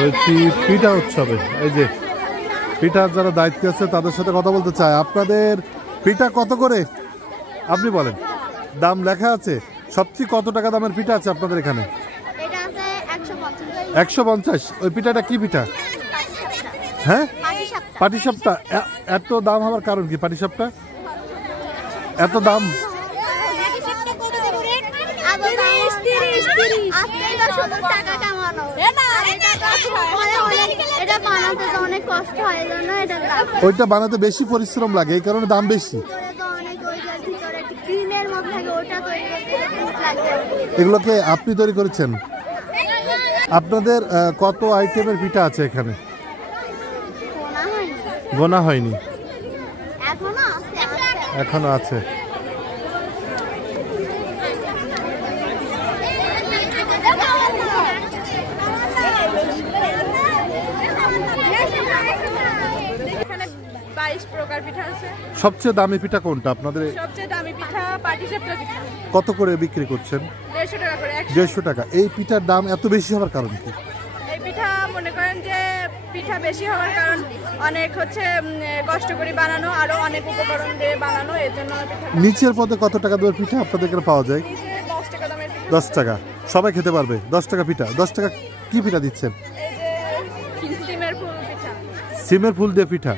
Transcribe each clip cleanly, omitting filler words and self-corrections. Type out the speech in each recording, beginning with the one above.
রয়েছি পিঠা উৎসবে। এই যে পিঠার যারা দায়িত্বে আছে তাদের সাথে কথা বলতে চাই। আপনাদের পিঠা কত করে আপনি বলেন? দাম লেখা আছে? সবচেয়ে কত টাকা দামের পিঠা আছে আপনাদের এখানে? 150। ওই পিঠাটা কি পিঠা? হ্যাঁ, পাটিসাপটা। এত দাম হওয়ার কারণ কি? পাটিসাপটা এত দাম? ওইটা বানাতে বেশি পরিশ্রম লাগে, এই কারণে দাম বেশি। এগুলোকে আপনি তৈরি করেছেন? আপনাদের কত আইটেমের পিঠা আছে এখানে? গোনা হয়নি, এখনো আছে। সবচেয়ে দামি পিঠা কোনটা আপনাদের? সবচেয়ে দামি পিঠা পাটিসাপটা পিঠা। কত করে বিক্রি করছেন? 150 টাকা করে। 150 টাকা। এই পিঠার দাম এত বেশি হওয়ার কারণ কি? এই পিঠা মনে করেন যে পিঠা বেশি হওয়ার কারণ অনেক হচ্ছে কষ্ট করে বানানো, আরো অনেক উপকরণ দিয়ে বানানো, এর জন্য পিঠা। নিচের পদে কত টাকা দামের পিঠা আপনাদের এখানে পাওয়া যায়? 10 টাকা দামের পিঠা। 10 টাকা সবাই খেতে পারবে? 10 টাকা পিঠা। 10 টাকা কি পিঠা দিচ্ছেন? এই যে সিমের ফুল পিঠা। সিমের ফুল দিয়ে পিঠা।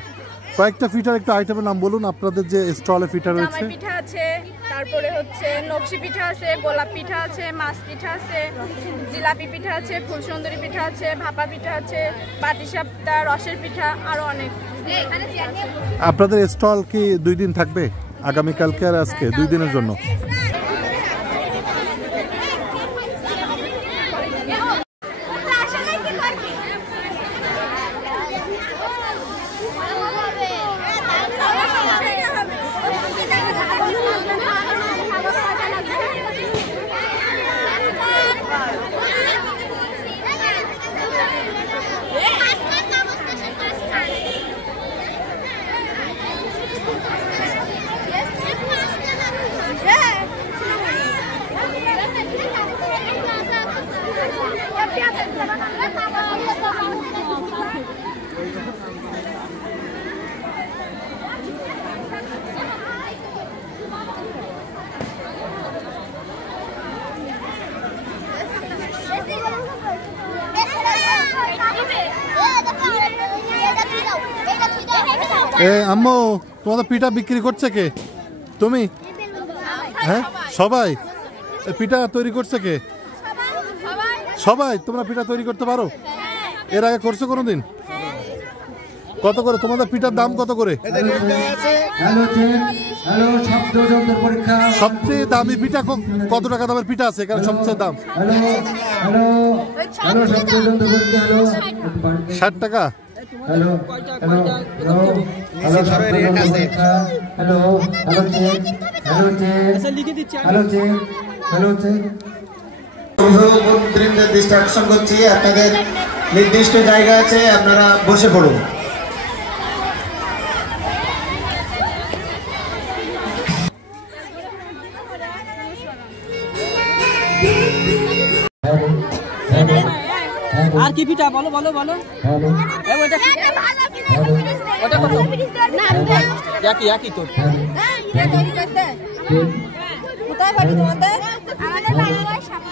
কয়েকটা পিঠার একটা আইটেমের নাম বলুন আপনাদের যে স্টলে পিঠা রয়েছে। জামাই পিঠা আছে, তারপরে হচ্ছে নকশি পিঠা আছে, গোলাপ পিঠা আছে, মাছ পিঠা আছে, জিলাপি পিঠা আছে, ফুলসুন্দরী পিঠা আছে, ভাপা পিঠা আছে, পাটিসাপটা, রসের পিঠা, আরো অনেক। আপনাদের স্টল কি 2 দিন থাকবে? আগামীকালকে আর আজকে 2 দিনের জন্য? আম্মু, তোমাদের পিঠা বিক্রি করছে কে? তুমি? হ্যাঁ, সবাই। পিঠা তৈরি করছে কে? সবাই। তোমরা পিঠা তৈরি করতে পারো? এর আগে করছো কোনোদিন? কত করে তোমাদের পিঠার দাম? কত করে? সবচেয়ে দামি পিঠা কত টাকা দামের পিঠা আছে এখানে? সবচেয়ে দাম 60 টাকা। ডিস্ট্রাকশন করছি, আপনাদের নির্দিষ্ট জায়গা আছে, আপনারা বসে পড়ুন। আর কি পিঠা বলো বলো বলো। ওটা কত? একই তো। কোথায় বাড়ি তোমাদের? আমাদের বাড়ি ওই সামনে।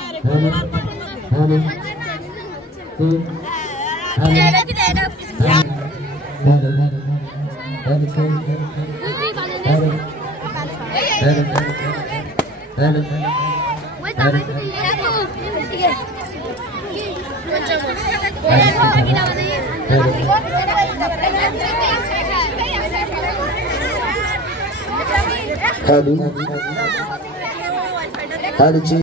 Hadi.